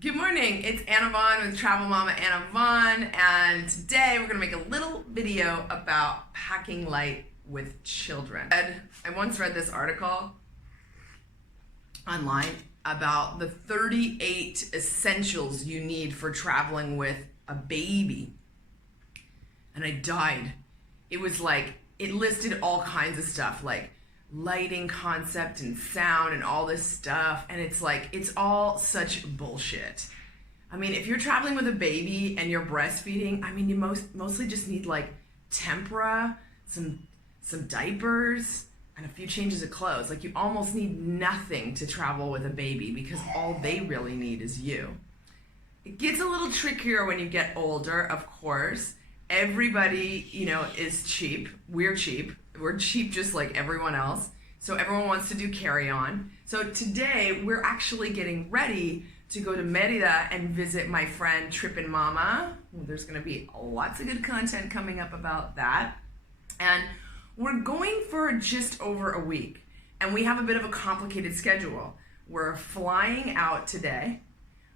Good morning, it's Anna Vaughn with Travel Mama Anna Vaughn, and today we're going to make a little video about packing light with children. I once read this article online about the 38 essentials you need for traveling with a baby, and I died. It was like, it listed all kinds of stuff like lighting concept and sound and all this stuff, and it's like, it's all such bullshit. I mean, if you're traveling with a baby and you're breastfeeding, I mean, you mostly just need like tempura, some diapers, and a few changes of clothes. Like, you almost need nothing to travel with a baby because all they really need is you. It gets a little trickier when you get older, of course. Everybody, is cheap. We're cheap. We're cheap just like everyone else. So everyone wants to do carry-on. So today we're actually getting ready to go to Merida and visit my friend Trippin' Mama. There's gonna be lots of good content coming up about that. And we're going for just over a week. And we have a bit of a complicated schedule. We're flying out today.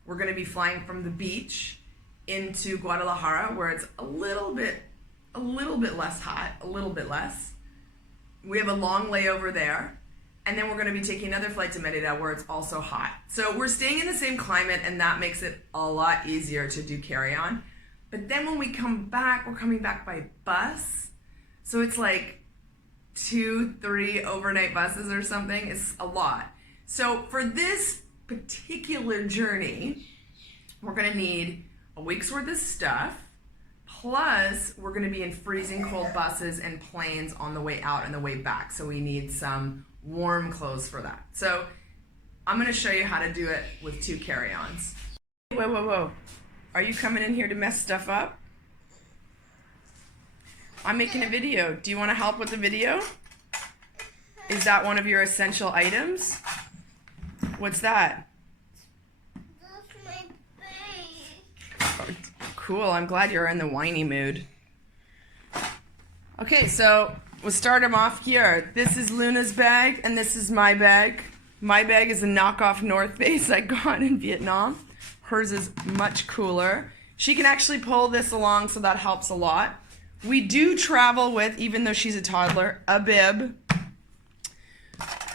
We're gonna be flying from the beach into Guadalajara, where it's a little bit less hot, a little bit less. We have a long layover there, and then we're going to be taking another flight to Merida where it's also hot. So we're staying in the same climate, and that makes it a lot easier to do carry-on. But then when we come back, we're coming back by bus. So it's like 2-3 overnight buses or something. It's a lot. So for this particular journey, we're going to need a week's worth of stuff. Plus, we're going to be in freezing cold buses and planes on the way out and the way back. So we need some warm clothes for that. So I'm going to show you how to do it with 2 carry-ons. Whoa. Are you coming in here to mess stuff up? I'm making a video. Do you want to help with the video? Is that one of your essential items? What's that? That's my bag. Cool, I'm glad you're in the whiny mood. Okay, so we'll start them off here. This is Luna's bag, and this is my bag. My bag is a knockoff North Face I got in Vietnam. Hers is much cooler. She can actually pull this along, so that helps a lot. We do travel with, even though she's a toddler, a bib.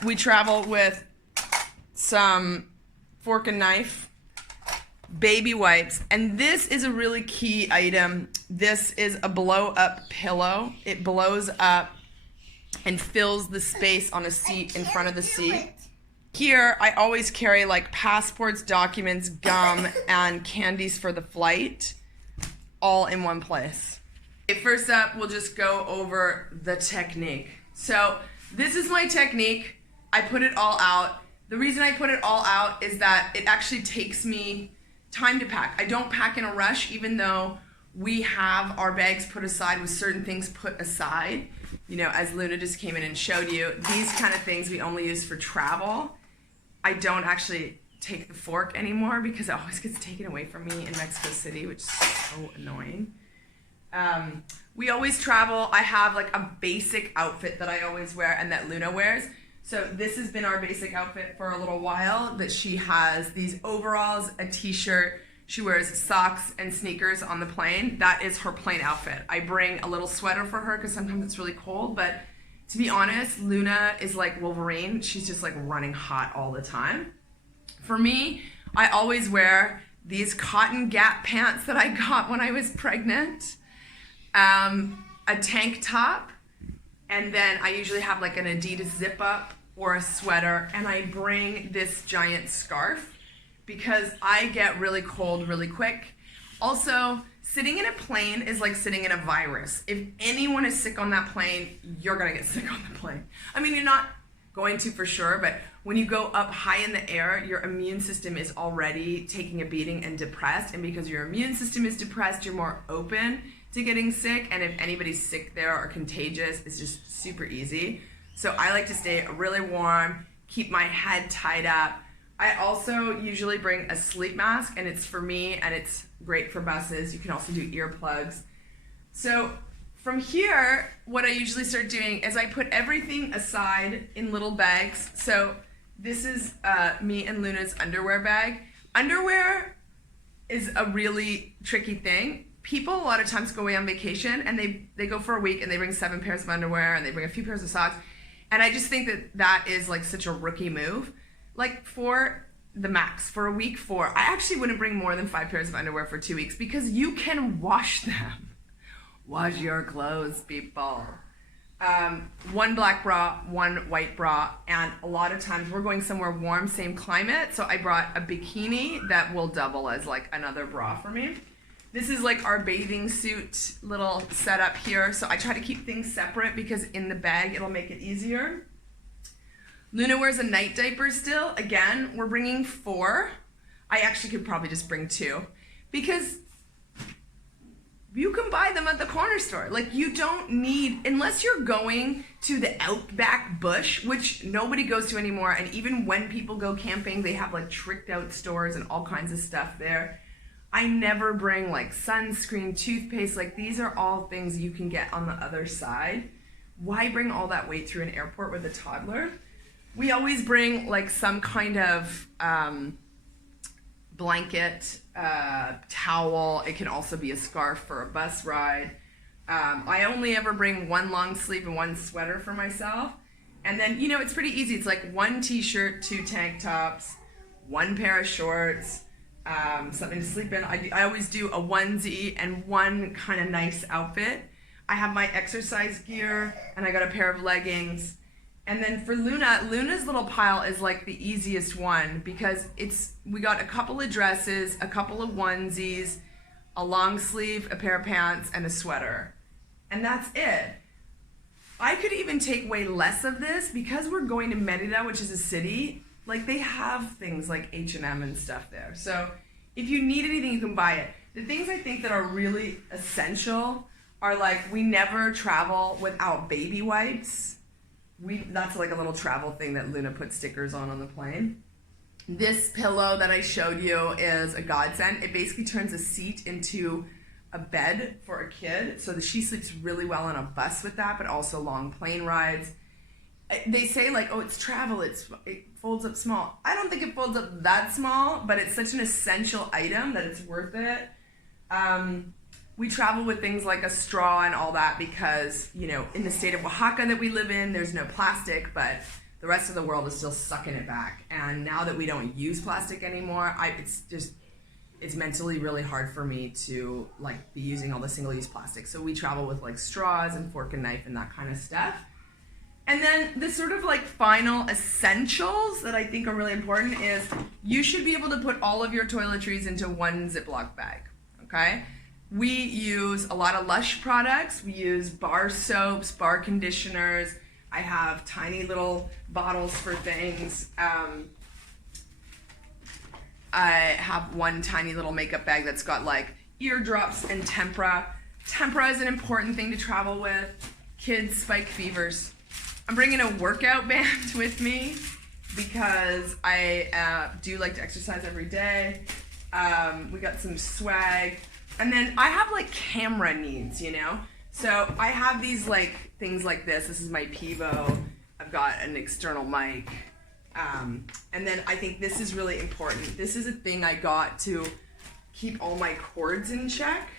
We travel with some fork and knife, baby wipes, and this is a really key item. This is a blow-up pillow. It blows up and fills the space on a seat in front of the seat. Here, I always carry like passports, documents, gum, and candies for the flight, all in one place. Okay, first up, we'll just go over the technique. So this is my technique. I put it all out. The reason I put it all out is that it actually takes me time to pack. I don't pack in a rush, even though we have our bags put aside with certain things put aside. As Luna just came in and showed you, these kind of things we only use for travel. I don't actually take the fork anymore because it always gets taken away from me in Mexico City, which is so annoying. We always travel. I have like a basic outfit that I always wear and that Luna wears. So this has been our basic outfit for a little while, that she has these overalls, a t-shirt, she wears socks and sneakers on the plane. That is her plane outfit. I bring a little sweater for her because sometimes it's really cold, but to be honest, Luna is like Wolverine. She's just like running hot all the time. For me, I always wear these cotton Gap pants that I got when I was pregnant, a tank top, and then I usually have like an Adidas zip up or a sweater, and I bring this giant scarf because I get really cold really quick. Also, sitting in a plane is like sitting in a virus. If anyone is sick on that plane, you're gonna get sick on the plane. I mean, you're not going to for sure, but when you go up high in the air, your immune system is already taking a beating and depressed, and because your immune system is depressed, you're more open to getting sick, and if anybody's sick there or contagious, it's just super easy. So I like to stay really warm, keep my head tied up. I also usually bring a sleep mask, and it's for me, and it's great for buses. You can also do earplugs. So from here, what I usually start doing is I put everything aside in little bags. So this is me and Luna's underwear bag. Underwear is a really tricky thing. People a lot of times go away on vacation and they go for a week and they bring 7 pairs of underwear and they bring a few pairs of socks. And I just think that is like such a rookie move. Like for the max, for a week 4, I actually wouldn't bring more than 5 pairs of underwear for 2 weeks because you can wash them. Wash your clothes, people. 1 black bra, 1 white bra, and a lot of times we're going somewhere warm, same climate, so I brought a bikini that will double as like another bra for me. This is like our bathing suit little setup here, so I try to keep things separate because in the bag it'll make it easier. Luna wears a night diaper still. Again, we're bringing 4. I actually could probably just bring 2 because you can buy them at the corner store. Like you don't need, unless you're going to the outback bush, which nobody goes to anymore. And even when people go camping, they have like tricked out stores and all kinds of stuff there. I never bring like sunscreen, toothpaste. Like these are all things you can get on the other side. Why bring all that weight through an airport with a toddler? We always bring like some kind of blanket, towel. It can also be a scarf for a bus ride. I only ever bring 1 long sleeve and 1 sweater for myself. And then, you know, it's pretty easy. It's like 1 t-shirt, 2 tank tops, 1 pair of shorts, something to sleep in. I always do a onesie and 1 kind of nice outfit. I have my exercise gear and I got a pair of leggings. And then for Luna's little pile is like the easiest one because we got a couple of dresses, a couple of onesies, a long sleeve, a pair of pants, and a sweater. And that's it. I could even take way less of this because we're going to Merida, which is a city. Like they have things like H&M and stuff there. So if you need anything, you can buy it. The things I think that are really essential are like we never travel without baby wipes. That's like a little travel thing that Luna put stickers on the plane. This pillow that I showed you is a godsend. It basically turns a seat into a bed for a kid, so that she sleeps really well on a bus with that, but also long plane rides. They say like, oh, it's travel, it folds up small. I don't think it folds up that small, but it's such an essential item that it's worth it. We travel with things like a straw and all that because, you know, in the state of Oaxaca that we live in, there's no plastic, but the rest of the world is still sucking it back. And now that we don't use plastic anymore, it's mentally really hard for me to like be using all the single-use plastic. So we travel with like straws and fork and knife and that kind of stuff. And then the sort of like final essentials that I think are really important is you should be able to put all of your toiletries into 1 Ziploc bag, okay? We use a lot of Lush products. We use bar soaps, bar conditioners. I have tiny little bottles for things. I have 1 tiny little makeup bag that's got like eardrops and tempera. Tempera is an important thing to travel with. Kids spike fevers. I'm bringing a workout band with me because I do like to exercise every day. We got some swag. And then I have like camera needs, you know? So I have these like things like this. This is my Pivo. I've got an external mic. And then I think this is really important. This is a thing I got to keep all my cords in check.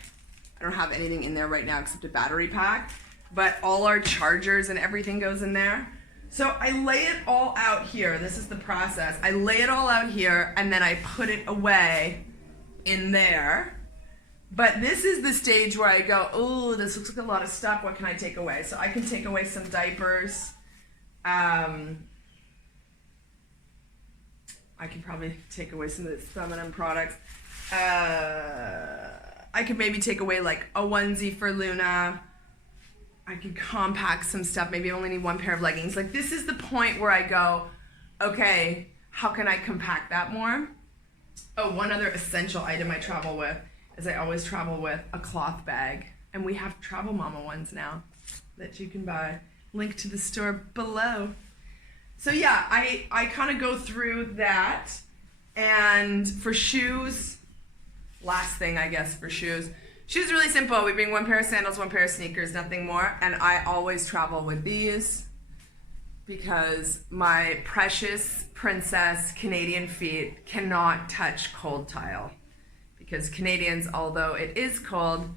I don't have anything in there right now except a battery pack, but all our chargers and everything goes in there. So I lay it all out here. This is the process. I lay it all out here and then I put it away in there. But this is the stage where I go, oh, this looks like a lot of stuff. What can I take away? So I can take away some diapers. I can probably take away some of the feminine products. I could maybe take away like a onesie for Luna. I could compact some stuff. Maybe I only need 1 pair of leggings. Like this is the point where I go, okay, how can I compact that more? Oh, 1 other essential item I travel with is I always travel with a cloth bag. And we have Travel Mama ones now that you can buy. Link to the store below. So yeah, I kind of go through that. And for shoes, last thing I guess for shoes. Shoes are really simple. We bring 1 pair of sandals, 1 pair of sneakers, nothing more. And I always travel with these because my precious princess Canadian feet cannot touch cold tile. because Canadians, although it is cold,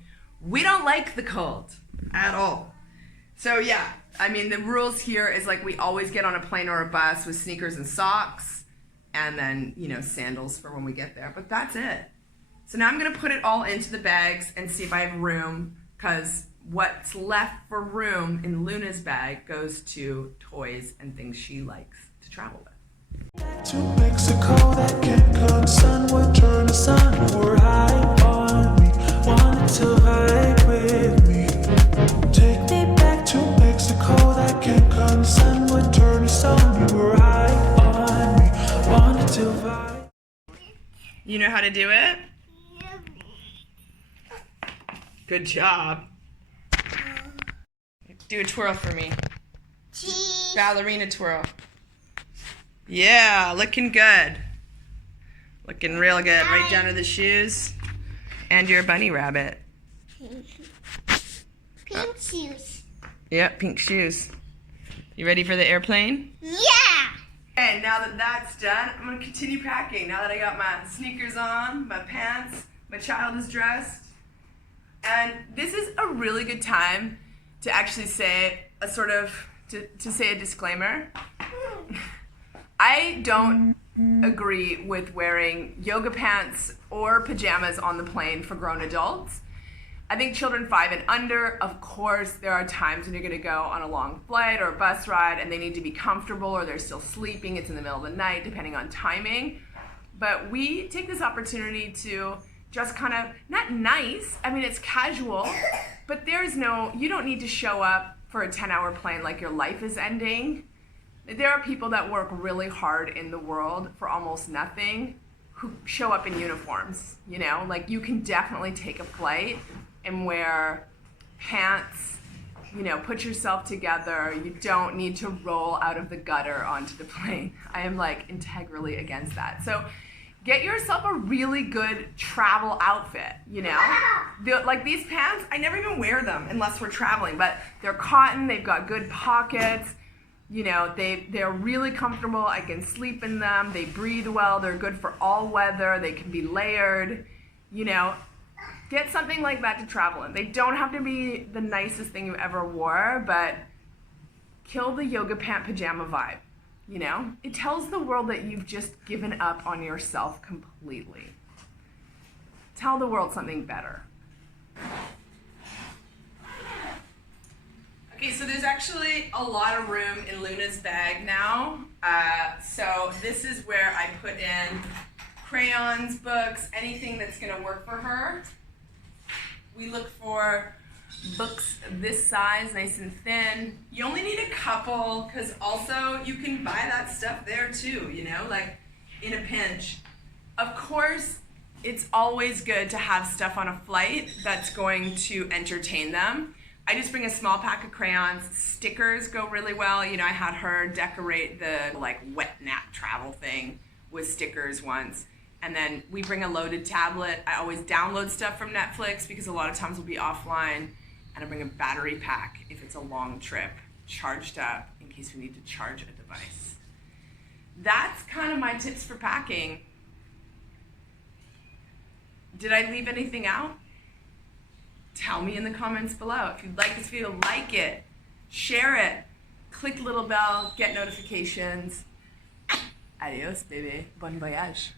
we don't like the cold at all. So yeah, I mean, the rules here is like we always get on a plane or a bus with sneakers and socks, and then, you know, sandals for when we get there, but that's it. So now I'm gonna put it all into the bags and see if I have room, because what's left for room in Luna's bag goes to toys and things she likes to travel with. To Mexico, that Cancun sun would turn the sun or high on me. Wanted to vibe with me. Take me back to Mexico, that Cancun sun would turn the sun. You were high on me. Wanted to vibe. You know how to do it? Good job. Do a twirl for me. Cheese. Ballerina twirl. Yeah, looking good. Looking real good. Right down to the shoes. And your bunny rabbit. Pink shoes. Yep, pink shoes. You ready for the airplane? Yeah. Okay, now that that's done, I'm going to continue packing. Now that I got my sneakers on, my pants, my child is dressed. And this is a really good time to actually say a sort of, to say a disclaimer. I don't agree with wearing yoga pants or pajamas on the plane for grown adults. I think children 5 and under, of course, there are times when you're going to go on a long flight or a bus ride and they need to be comfortable or they're still sleeping. It's in the middle of the night, depending on timing. But we take this opportunity to just kind of, not nice, I mean, it's casual, but there's no, you don't need to show up for a 10-hour plane like your life is ending. There are people that work really hard in the world for almost nothing who show up in uniforms, you know? Like, you can definitely take a flight and wear pants, you know, put yourself together. You don't need to roll out of the gutter onto the plane. I am, like, integrally against that. So get yourself a really good travel outfit, you know? Like these pants, I never even wear them unless we're traveling, but they're cotton, they've got good pockets, you know, they're really comfortable. I can sleep in them, they breathe well, they're good for all weather, they can be layered, you know? Get something like that to travel in. They don't have to be the nicest thing you ever wore, but kill the yoga pant pajama vibe. You know, it tells the world that you've just given up on yourself completely. Tell the world something better. Okay, so there's actually a lot of room in Luna's bag now. So this is where I put in crayons, books, anything that's gonna work for her. We look for books this size, nice and thin. You only need a couple, because also you can buy that stuff there too, you know, like in a pinch. Of course, it's always good to have stuff on a flight that's going to entertain them. I just bring a small pack of crayons. Stickers go really well. You know, I had her decorate the like wet nap travel thing with stickers once. And then we bring a loaded tablet. I always download stuff from Netflix because a lot of times we'll be offline. And I bring a battery pack if it's a long trip, charged up in case we need to charge a device. That's kind of my tips for packing. Did I leave anything out? Tell me in the comments below. If you'd like this video, like it, share it, click the little bell, get notifications. Adios, baby. Bon voyage.